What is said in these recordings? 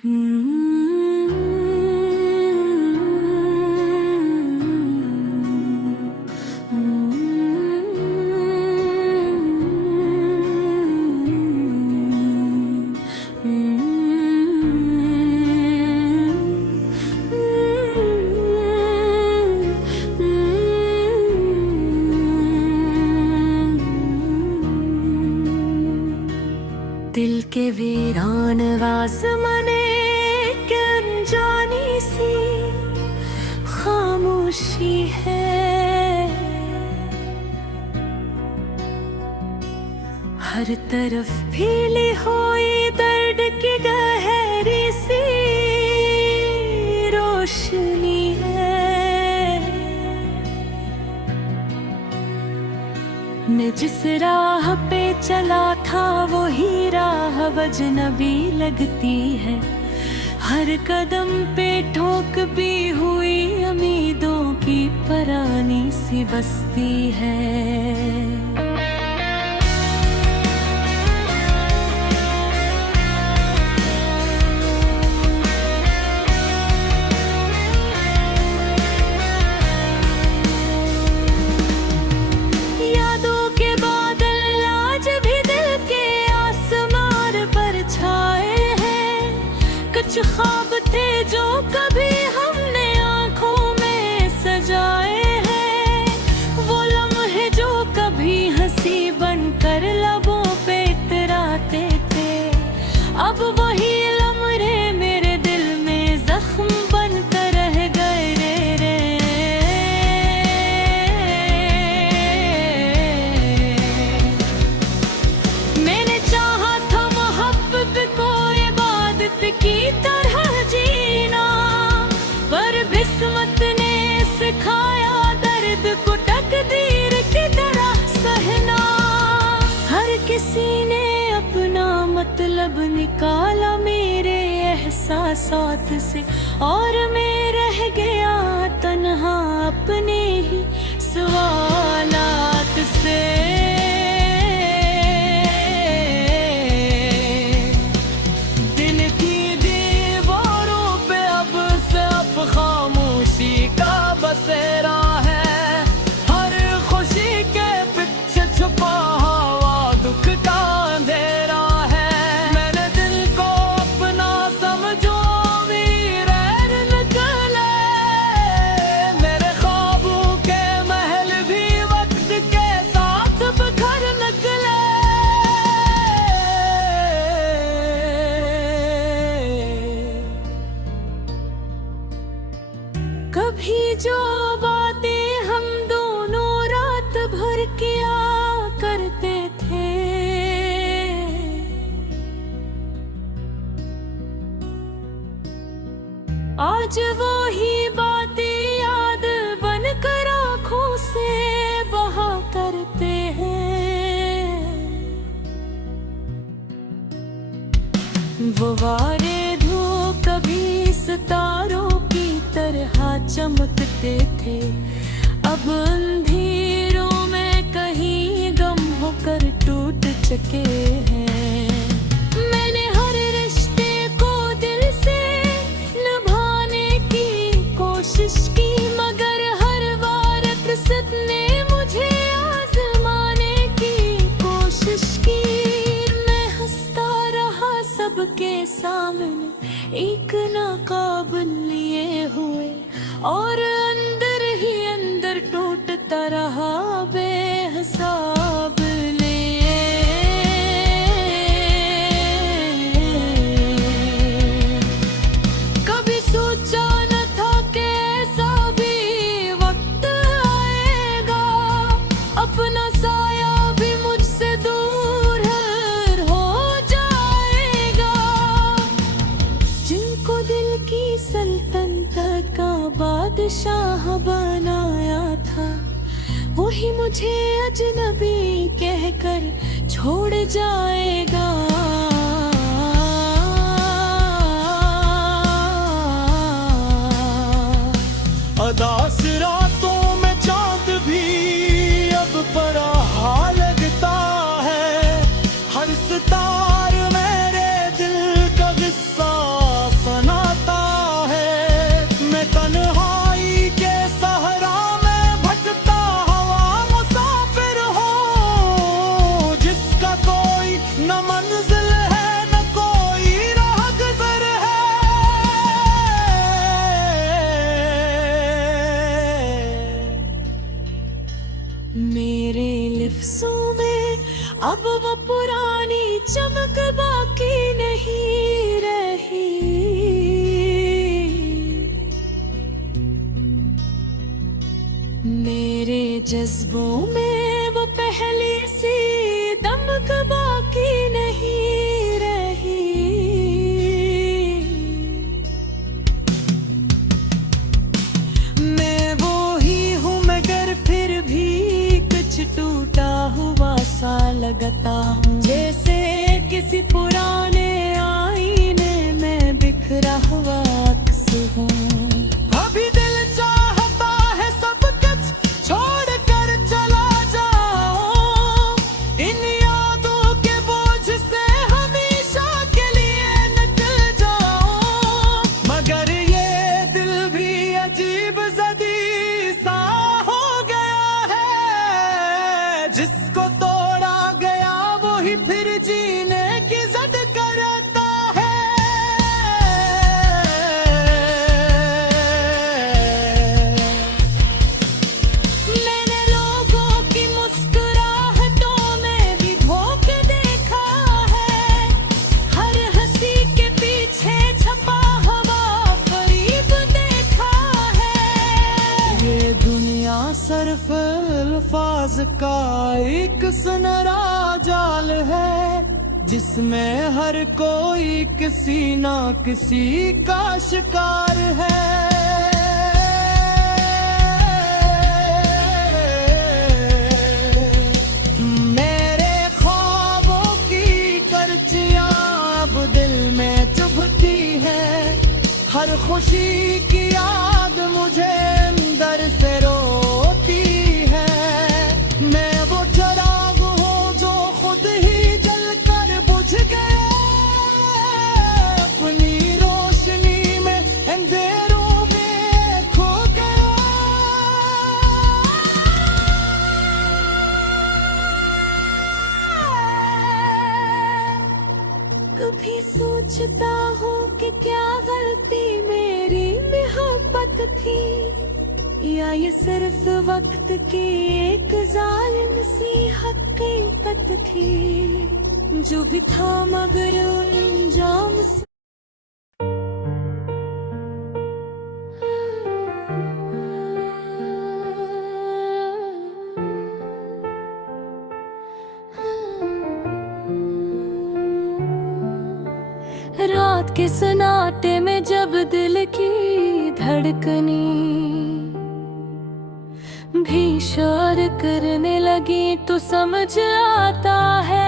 दिल के वीरान आसमाने के अनजानी सी खामोशी है। हर तरफ फैली हुई दर्द की गहरी सी रोशनी है। मैं जिस राह पे चला था वही राह अजनबी लगती है। हर कदम पे ठोक भी हुई उम्मीदों की पुरानी सी बस्ती है। कुछ ख्वाब थे जो कभी हमने आँखों में सजाए हैं। वो लम्हे जो कभी हंसी बनकर लबों पे इतराते थे, अब वही लम्हे मेरे दिल में जख्म बनकर रह गए रे। मैंने चाहा था मोहब्बत को इबादत की तरह जीना, पर किस्मत ने सिखाया दर्द को तकदीर की तरह सहना। हर किसी ने अपना मतलब निकाला मेरे एहसासात से, और मैं रह गया तन्हा अपने ही सवालात से। बसेरा है हर खुशी के पीछे छुपा हुआ दुख का अंधेरा है। मैंने दिल को अपना समझो वीर निकले, मेरे ख्वाबों के महल भी वक्त के साथ बिखर निकले। कभी जो बातें हम दोनों रात भर किया करते थे, आज वो ही बातें याद बनकर आँखों से बहा करते हैं। वो वारे धो कभी सितारों की तरह चमकते थे, अब अंधेरों में कहीं गम होकर टूट चुके हैं। मैंने हर रिश्ते को दिल से निभाने की कोशिश की, मगर हर बार किस्मत ने मुझे आजमाने की कोशिश की। मैं हंसता रहा सबके सामने एक नाकाबिल लिए हुए, और अंदर ही अंदर टूटता रहा बेहिसाब लिए। कभी सोचा न था कि ऐसा भी वक्त आएगा, अपना साया भी मुझसे दूर हो जाएगा। जिनको दिल की सल्तनत का बादशाह बनाया था, वही मुझे अजनबी कहकर छोड़ जाएगा। अदास रातों में चांद भी अब पराहा लगता है। हर सितार मेरे दिल का किस्सा जज्बों में वो पहली सी दमक बाकी नहीं रही। मैं वो ही हूँ मगर फिर भी कुछ टूटा हुआ सा लगता हूँ, जैसे किसी पुराने आईने में बिखरा हुआ अक्स हूँ। अभी दिल चाहता है सब कुछ छोड़ कर चला जाऊं, इन यादों के बोझ से हमेशा के लिए निकल जाऊं, मगर ये दिल भी अजीब ज़दी सा हो गया है। जिसको तोड़ा गया वो ही फिर जीने की ज़द करता है। मैंने लोगों की मुस्कुराहटों में भी धोखे देखा है, हर हंसी के पीछे छपा हुआ फरेब देखा है। ये दुनिया सिर्फ अल्फाज का एक सुनहरा जाल है, जिसमें हर कोई किसी ना किसी का शिकार है। मेरे ख्वाबों की करचियां अब दिल में चुभती है, हर खुशी की याद मुझे अंदर से रोती है। मैं वो चिराग हूँ जो खुद ही जलकर बुझ गया, अपनी रोशनी में अंधेरों में खो गया। कभी सोचता हूँ कि क्या गलती मेरी मोहब्बत थी, या ये सिर्फ वक्त की एक जालिम सी हकीकत थी। जो भी था मगर अंजाम से रात के सन्नाटे में जब दिल की धड़कनी भी शोर करने लगी तो समझ आता है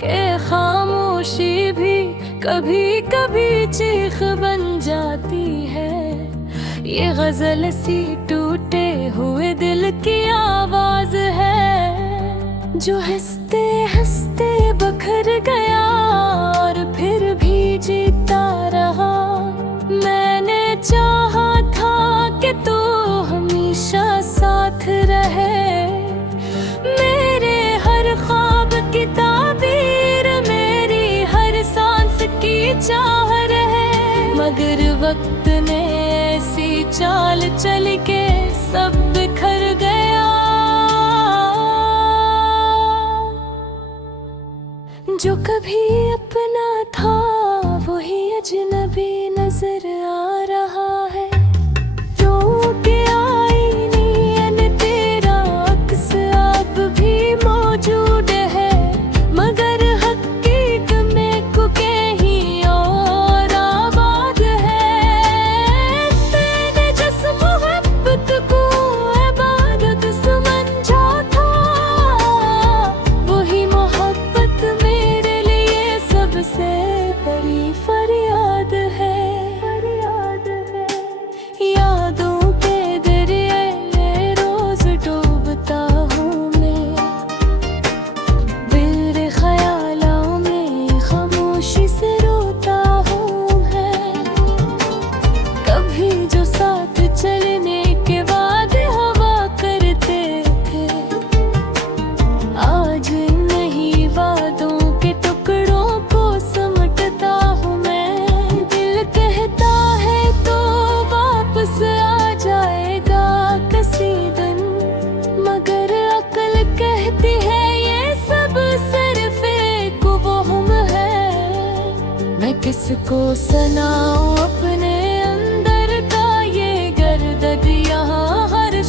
कि खामोशी भी कभी कभी चीख बन जाती है। ये गजल सी टूटे हुए दिल की आवाज है, जो हंसते हंसते बखर गया और फिर भी जीता रहा। मैंने चाहा था कि तू हमेशा साथ रहे, मेरे हर ख्वाब की ताबीर, मेरी हर सांस की चाह रहे, मगर वक्त ने ऐसी चाल चल के सब बिखर गया। जो कभी अपना था वही अजनबी नजर आ रहा है। रो के आईने तेरा अक्स अब भी मौजूद है, मगर हकीकत में को कहीं और आबाद है। मैंने जिस मोहब्बत को इबादत समझा था, वही मोहब्बत मेरे लिए सबसे बड़ी फरियाद है। यादों के दरिए में रोज डूबता हूँ मैं, मेरे ख्यालों में खामोशी से रोता हूँ मैं। कभी जो साथ चलने के बाद हवा करते थे, आज नहीं वादों के टुकड़ों को समेटता हूँ मैं। दिल कहता है तो वापस आ जाएगा किसी दिन, मगर अक्ल कहती है ये सब सिर्फ एक वहम है। मैं किसको सुनाऊं अपने अंदर का ये गर्द यहाँ हर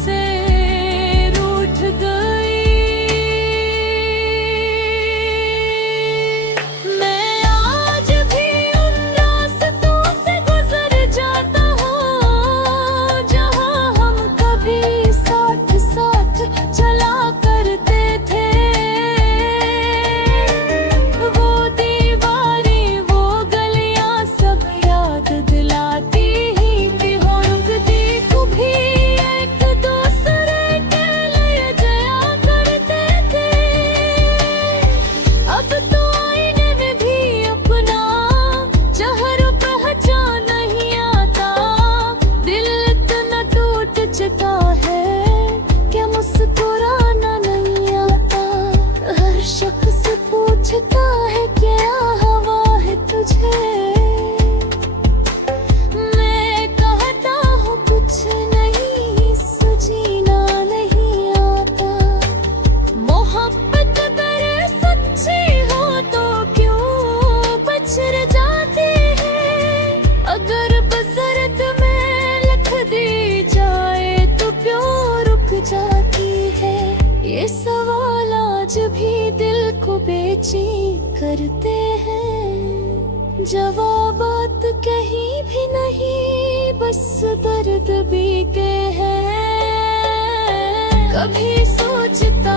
से रूठ गई। मैं आज भी उन रास्तों से गुजर जाता हूँ जहाँ हम कभी साथ साथ चला करते थे। वो दीवारें वो गलियाँ सब याद दिलाती ही थी हो रुकती कभी एक दूसरे के लिए जया करते थे। अब तो आईने में भी अपना चेहरा पहचान नहीं आता। दिल इतना टूट चुका है क्या मुस्कुराना नहीं आता। हर शख्स पूछता है क्या हवा है तुझे। मैं कहता हूँ कुछ नहीं सुझीना नहीं आता। मोहब्बत अगर सच्ची हो तो क्यों बछड़ जाती है। अगर बसरत में लिख दी जाए तो क्यों रुक जाती है। ये सवाल आज भी दिल को बेचैन करते हैं। जवाबात कहीं भी नहीं बस दर्द भी के हैं। कभी सोचता